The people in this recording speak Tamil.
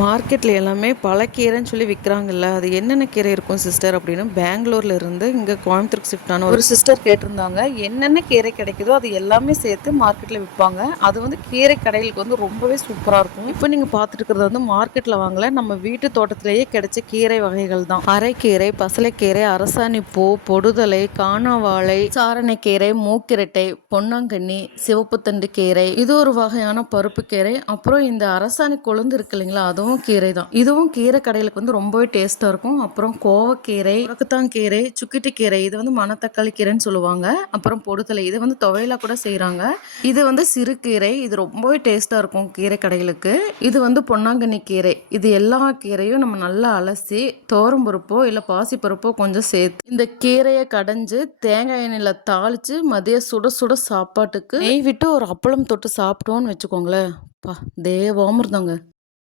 மார்க்கெட்டில் எல்லாமே பழக்கீரைன்னு சொல்லி விற்கிறாங்கல்ல அது என்னென்ன கீரை இருக்கும் சிஸ்டர் அப்படின்னு பெங்களூர்ல இருந்து இங்கே கோயம்புத்தூருக்கு ஷிஃப்ட் ஆன ஒரு சிஸ்டர் கேட்டிருந்தாங்க. என்னென்ன கீரை கிடைக்குதோ அது எல்லாமே சேர்த்து மார்க்கெட்டில் விற்பாங்க அது வந்து கீரை கடைகளுக்கு வந்து ரொம்பவே சூப்பராக இருக்கும். இப்போ நீங்கள் பார்த்துட்டு இருக்கிறது வந்து மார்க்கெட்டில் வாங்கல. நம்ம வீட்டு தோட்டத்திலேயே கிடைச்ச கீரை வகைகள் தான். அரைக்கீரை பசலைக்கீரை அரசாணி பூ பொடுதலை காணாவாழை சாரணைக்கீரை மூக்கிரட்டை பொன்னாங்கண்ணி சிவப்புத்தண்டு கீரை. இது ஒரு வகையான பருப்பு கீரை. அப்புறம் இந்த அரசாணி கொழுந்து இருக்கு இல்லைங்களா அதுவும் கீரை தான். இதுவும் கீரை கடைகளுக்கு வந்து ரொம்பவே டேஸ்ட்டாக இருக்கும். அப்புறம் கோவக்கீரை முடக்கத்தான் கீரை சுக்கிட்டு கீரை இது வந்து மணத்தக்காளி கீரைன்னு சொல்லுவாங்க. அப்புறம் பொடுத்தலை இது வந்து துவையலாக கூட செய்கிறாங்க இது வந்து சிறுகீரை இது ரொம்பவே டேஸ்ட்டாக இருக்கும் கீரை கடைகளுக்கு இது வந்து பொன்னாங்கண்ணி கீரை இது எல்லா கீரையும் நம்ம நல்லா அலசி தோரம் பருப்போ இல்லை பாசி பருப்போ கொஞ்சம் சேர்த்து இந்த கீரையை கடைஞ்சு தேங்காய் எண்ணெயில் தாளித்து மதிய சுட சுட சாப்பாட்டுக்கு நெய் விட்டு ஒரு அப்பளம் தொட்டு சாப்பிட்டோன்னு வச்சுக்கோங்களேன். பா தேவாமிருந்தாங்க